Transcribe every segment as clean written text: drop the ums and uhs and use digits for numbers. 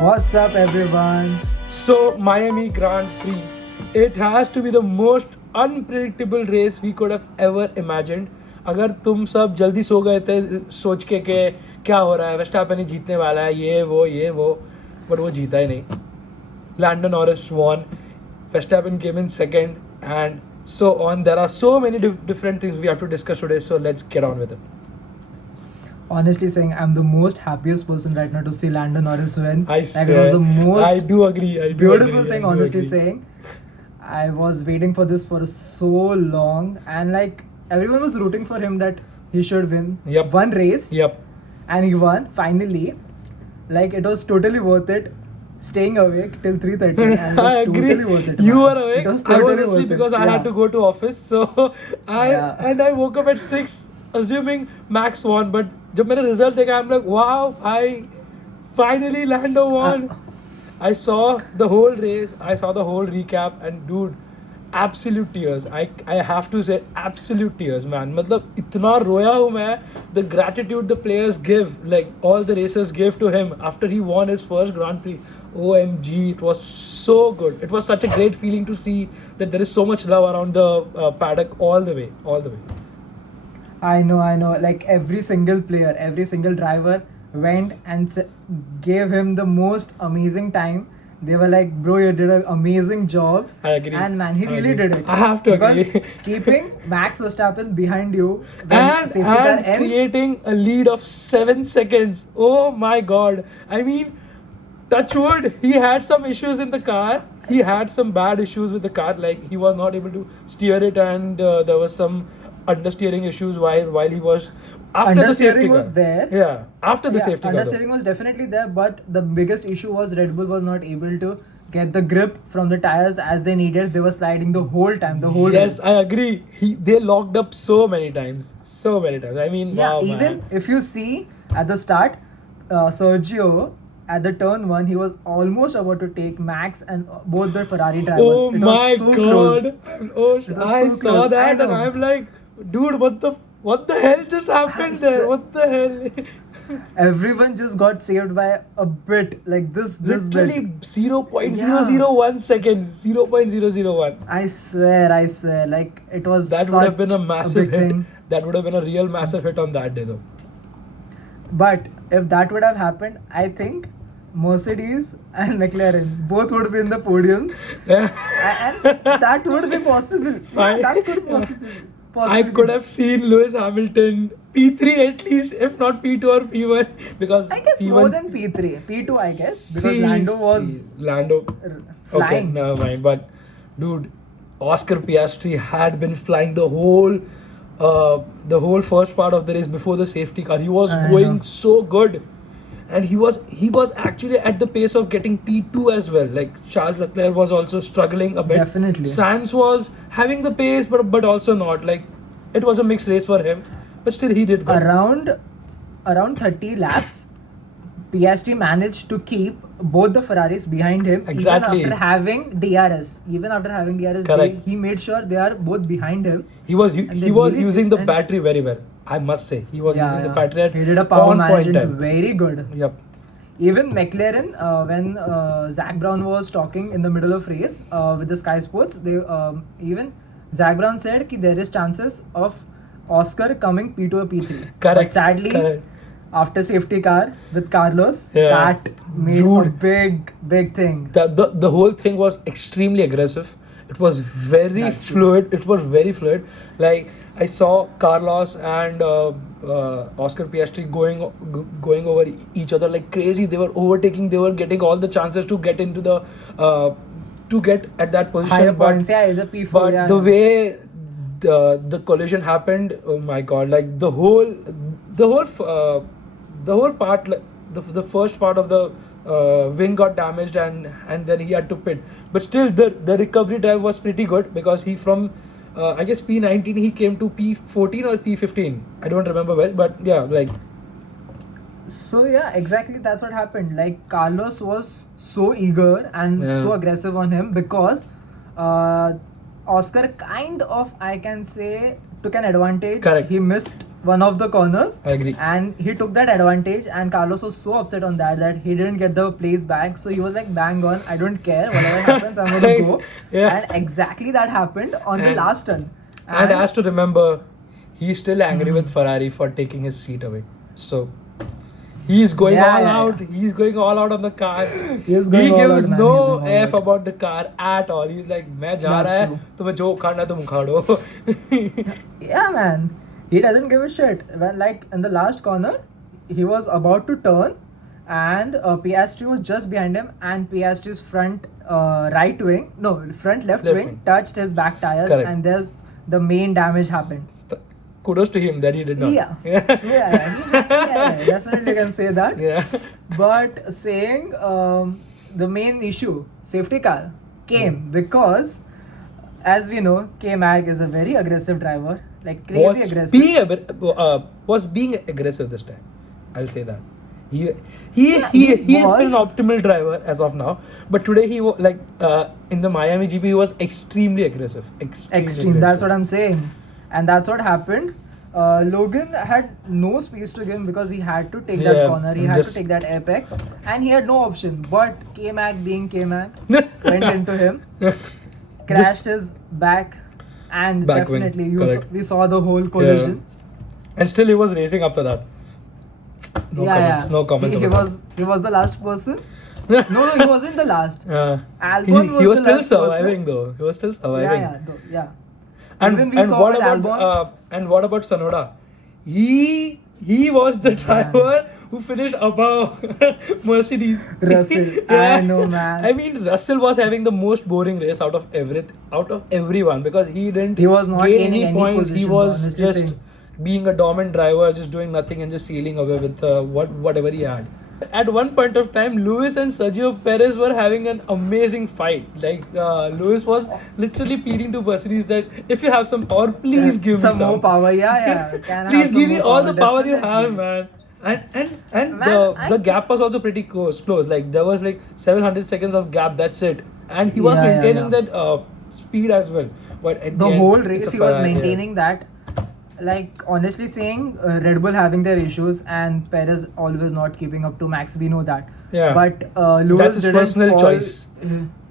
What's up, everyone? So, Miami Grand Prix. It has to be the most unpredictable race we could have ever imagined. अगर तुम सब जल्दी सो गए थे सोच के क्या हो रहा है, Verstappen ही जीतने वाला है, ये वो, but वो जीता ही नहीं. Lando Norris won, Verstappen came in second, and so on. There are so many different things we have to discuss today, so let's get on with it. Honestly saying, I'm the most happiest person right now to see Lando Norris win. I Like, it was the most I do agree. beautiful thing, honestly saying. I was waiting for this for so long, and like everyone was rooting for him that he should win Yep. one race, Yep. and he won finally. Like, it was totally worth it. Staying awake till 3:30 and it was I agree. totally worth it. You man. were awake. It was I was totally asleep worth it. because I had to go to office. So I woke up at 6, assuming Max won. But जब मैंने result देखा, I'm like, wow, finally Lando won. I saw the whole race. I saw the whole recap, and dude, absolute tears. I have to say, absolute tears, man. मतलब इतना रोया हूँ मैं. The gratitude the players give, like all the racers gave to him after he won his first Grand Prix. OMG, it was so good. It was such a great feeling to see that there is so much love around the paddock all the way. I know. Like, every single player, every single driver went and gave him the most amazing time. They were like, bro, you did an amazing job. I agree. And man, he really did it. I have to because agree. keeping Max Verstappen behind you when And safety car ends. creating a lead of 7 seconds. Oh my god. I mean, touch wood, he had some issues in the car. He had some bad issues with the car. Like, he was not able to steer it, and there was some understeering issues while he was after the safety Understeering car. was there. Yeah, after the safety car. though. Understeering was definitely there, but the biggest issue was Red Bull was not able to get the grip from the tires as they needed. They were sliding the whole time, the whole Yes, race. I agree. They locked up so many times. I mean, Yeah, wow, even man. if you see at the start, Sergio at the turn 1, he was almost about to take Max and both the Ferrari drivers. Oh It my was so god! close. Oh, It was I so saw close. that I and know. I'm like, dude, what the hell just happened there? What the hell? Everyone just got saved by a bit, like this Literally bit. 0.001 seconds. 0.001. I swear, like, it was That would have been a such massive big hit. thing. That would have been a real massive hit on that day, though. But if that would have happened, I think Mercedes and McLaren both would be in the podiums, and that would be possible. Yeah, that could possibly. I could have seen Lewis Hamilton P3 at least, if not P2 or P1, because I guess P1, more than P3, P2, I guess, because Lando was Lando. Okay, flying. never mind. But dude, Oscar Piastri had been flying the whole first part of the race before the safety car. He was I going know. so good, and he was actually at the pace of getting P2 as well. Like, Charles Leclerc was also struggling a bit. Definitely. Sainz was having the pace, but also not. Like, it was a mixed race for him, but still he did good. around 30 laps. Piastri managed to keep both the Ferraris behind him, Exactly. even after having DRS. Correct. He made sure they are both behind him. He was And they was made it, using the and- battery very well. I must say, he was using the battery at He did a power on point management time. very good. Yep. Even McLaren, when Zach Brown was talking in the middle of race with the Sky Sports, even Zach Brown said that there is chances of Oscar coming P2 or P3. Correct. But sadly, Correct. after safety car with Carlos, Yeah. that made a Dude. big thing. The whole thing was extremely aggressive. It was very That's true. fluid. It was very fluid. Like, I saw Carlos and Oscar Piastri going over each other like crazy. They were overtaking. They were getting all the chances to get into the to get at that position. Higher but points, yeah, the P4. but yeah, the yeah. way the collision happened, oh my god! Like, the whole part, like, the first part of the wing got damaged, and then he had to pit. But still, the recovery drive was pretty good, because he from I guess P19 he came to P14 or P15. I don't remember well, but yeah, like. So yeah, exactly, that's what happened. Like, Carlos was so eager and so aggressive on him because Oscar kind of, I can say, took an advantage. Correct. He missed one of the corners. I agree. And he took that advantage, and Carlos was so upset on that he didn't get the place back. So he was like, bang on, I don't care, whatever happens, I'm going to go. Yeah. And exactly that happened on the last turn. And has to remember, he's still angry with Ferrari for taking his seat away. So he's going all out. He's going all out on the car. He gives no F about the car at all. He's like, मैं जा रहा है, तुम्हें जो उखाड़ना तुम उखाड़ो. Yeah, man. He doesn't give a shit. When, like, in the last corner, he was about to turn, and Piastri was just behind him, and Piastri's front left wing touched his back tires. Correct. And there's the main damage happened. Kudos to him that he did not. Yeah, definitely can say that. Yeah. But saying the main issue, safety car, came because, as we know, K-Mag is a very aggressive driver, like crazy aggressive. Was being aggressive this time. I'll say that. He has been an optimal driver as of now, but today he was like in the Miami GP he was extremely aggressive. Extreme. That's what I'm saying. And that's what happened. Logan had no space to give him because he had to take that corner, he had to take that apex, and he had no option. But K-Mag being K-Mag went into him, crashed his back, and definitely we saw the whole collision. Yeah. And still he was racing after that. No comments. He was the last person. No, he wasn't the last. Albon he was still surviving though. He was still surviving. Yeah. And what about Tsunoda? He was the driver who finished above Mercedes. Russell, I know, man. I mean, Russell was having the most boring race out of everyone because he was not gain any points. He was just being a dominant driver, just doing nothing and just sailing away with whatever he had. At one point of time, Lewis and Sergio Perez were having an amazing fight. Like Lewis was literally pleading to Mercedes that if you have some power, please give me some more power. Please give me all the power you have, man. And the gap was also pretty close. Like there was like 700 seconds of gap. That's it. And he was maintaining that speed as well. But at the whole race, he was maintaining that. Like, honestly saying, Red Bull having their issues and Perez always not keeping up to Max, we know that. Yeah. But Lewis that's his personal choice.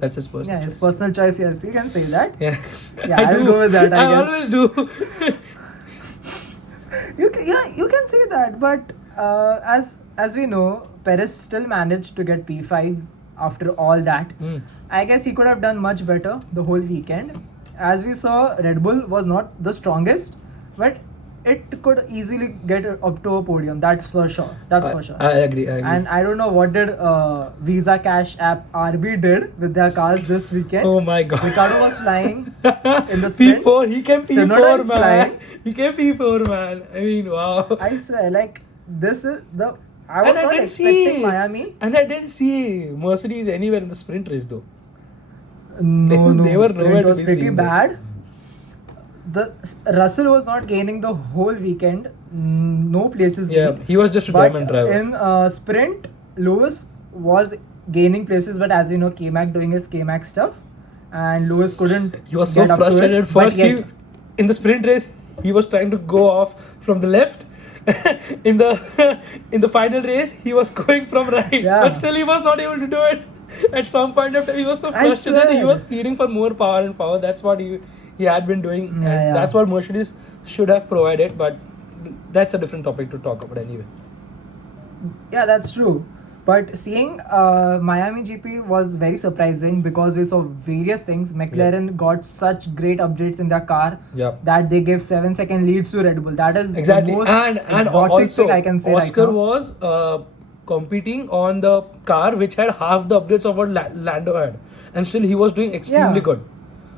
That's his personal choice. His personal choice, yes, you can say that. Yeah. I'll go with that, I guess. always do. you can say that, but as we know, Perez still managed to get P5 after all that. I guess he could have done much better the whole weekend. As we saw, Red Bull was not the strongest, but it could easily get up to a podium. That's for sure. I agree. And I don't know what did Visa Cash App RB did with their cars this weekend. Oh my God. Ricciardo was flying in the sprints. P4. He came P4, Tsunoda man. Flying. He came P4, man. I mean, wow. I swear, like, this is the... I was not expecting Miami. And I didn't see Mercedes anywhere in the sprint race though. No. They were sprint nowhere was to be pretty seen. bad. Russell was not gaining the whole weekend. No places gained. He was just a dominant driver. In sprint, Lewis was gaining places, but as you know, K-Mag doing his K-Mag stuff, and Lewis couldn't. He was so frustrated. First, in the sprint race, he was trying to go off from the left. in the final race, he was going from right, but still he was not able to do it. At some point of time, he was so frustrated. He was pleading for more power. That's what he had been doing, and that's what Mercedes should have provided, but that's a different topic to talk about anyway. Yeah, that's true. But seeing Miami GP was very surprising because we saw various things. McLaren got such great updates in their car that they gave 7-second leads to Red Bull. That is the most and exotic thing I can say Oscar right now. was competing on the car which had half the updates of what Lando had, and still he was doing extremely good.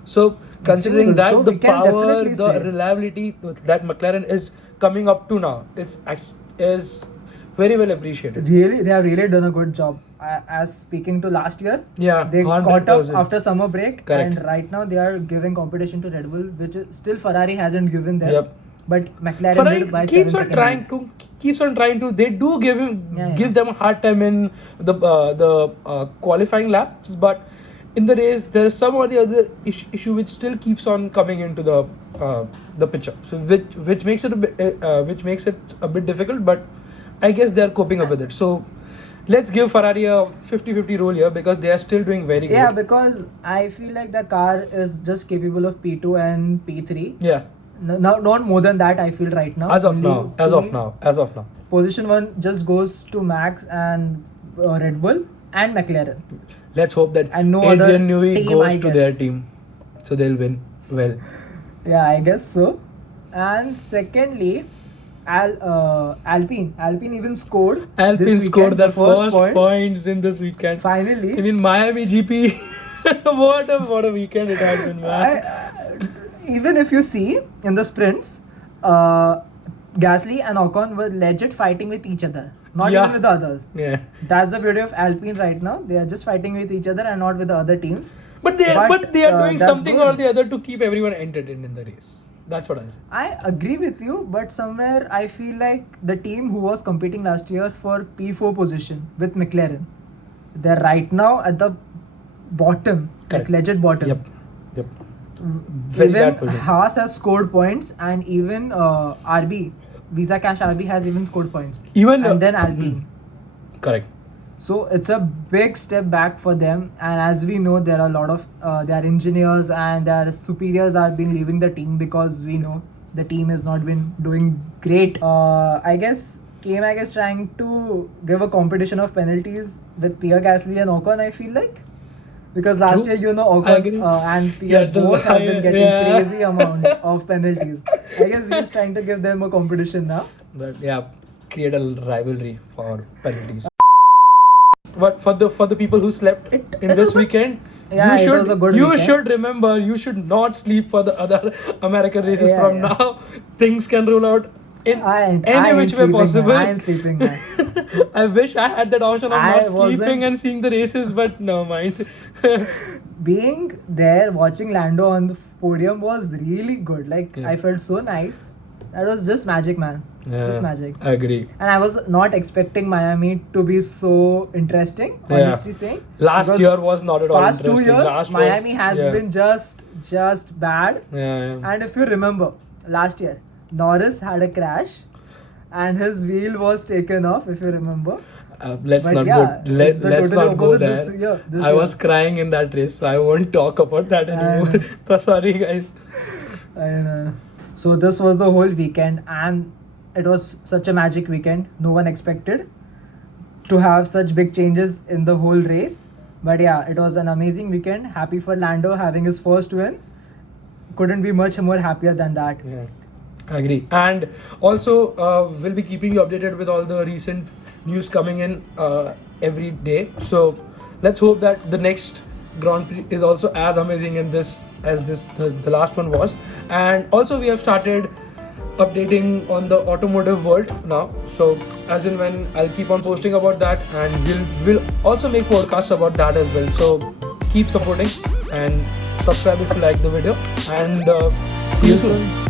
So considering that, so the power, the reliability that McLaren is coming up to now is very well appreciated. Really, they have really done a good job. As speaking to last year, they 100%. caught up after summer break. Correct. And right now they are giving competition to Red Bull, which is still Ferrari hasn't given them. But McLaren did by 7 seconds. Keeps on trying to. They do give them a hard time in the qualifying laps, but in the race there is some or the other issue which still keeps on coming into the the picture. So which makes it a bit difficult, but I guess they are coping up with it. So let's give Ferrari a 50-50 role here because they are still doing very good. Yeah, because I feel like the car is just capable of P2 and P3. Yeah. No, not more than that. I feel right now. As of Only now. Position 1 just goes to Max and Red Bull and McLaren. Let's hope that And no Adrian other Newey team, goes I to guess. their team, so they'll win well. Yeah, I guess so. And secondly, Alpine even scored. Alpine this weekend, scored their the first points in this weekend. Finally. I mean, Miami GP. what a weekend it has been, man. Even if you see in the sprints, Gasly and Ocon were legit fighting with each other, not even with the others. Yeah. That's the beauty of Alpine right now. They are just fighting with each other and not with the other teams. But they are doing that's something good. or the other to keep everyone entertained in the race. That's what I'll say. I agree with you, but somewhere I feel like the team who was competing last year for P4 position with McLaren, they're right now at the bottom, Correct. like legit bottom. Yep. Very bad Even position. Haas has scored points, and even RB, Visa Cash RB has even scored points. And then Alpine. Correct. So it's a big step back for them, and as we know, there are a lot of their engineers and their superiors have been leaving the team because we know the team has not been doing great. I guess K-Mag is trying to give a competition of penalties with Pierre Gasly and Ocon, I feel like. Because last True. year, you know, I agree. Ocon and Pierre both have been getting crazy amount of penalties. I guess he's trying to give them a competition now. But create a rivalry for penalties. But for the people who slept in this weekend, Yeah, it was a good you weekend. should remember, you should not sleep for the other American races Yeah, from yeah. now. Things can roll out in any which way possible. I ain't sleeping, man. I wish I had that option of I not wasn't- sleeping and seeing the races, but no mind. Being there, watching Lando on the podium was really good. Like, Yeah. I felt so nice. That was just magic, man. Just magic. I agree. And I was not expecting Miami to be so interesting, honestly saying. Last because year was not at all past 2 interesting. years, Last Miami was, has been just bad. Yeah. And if you remember, last year, Norris had a crash and his wheel was taken off, if you remember. Let's But not yeah, go. Let's it's the not totally go opposite there. this I year. was crying in that race, so I won't talk about that anymore. know. So sorry, guys. I know. So this was the whole weekend, and it was such a magic weekend. No one expected to have such big changes in the whole race. But yeah, it was an amazing weekend. Happy for Lando having his first win. Couldn't be much more happier than that. Yeah, I agree. And also, we'll be keeping you updated with all the recent news coming in every day. So let's hope that the next Grand Prix is also as amazing in this as the last one was. And also, we have started updating on the automotive world now. So as in when I'll keep on posting about that, and we'll also make podcasts about that as well. So keep supporting and subscribe if you like the video, and see you soon.